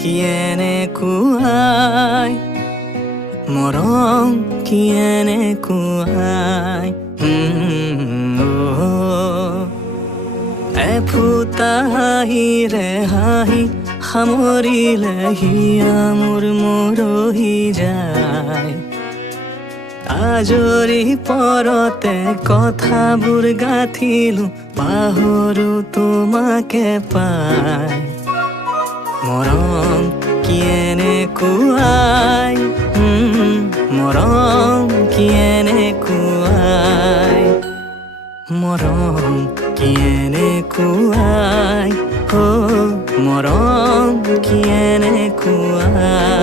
কিয়েনে কুৱাই মৰম কিয়েনে কুৱাই এফুটা হাঁহিৰে হাঁহি সামৰিলে হিয়া মোৰ মৰহি যায় আজৰি পৰতে কথাবোৰ গাঁঠিলো পাহৰো তোমাকে পাই মৰম কিয়েনে কুৱাই মৰম কিয়েনে কুৱাই মৰম কিয়েনে কুৱাই মৰম কিয়েনে কুৱাই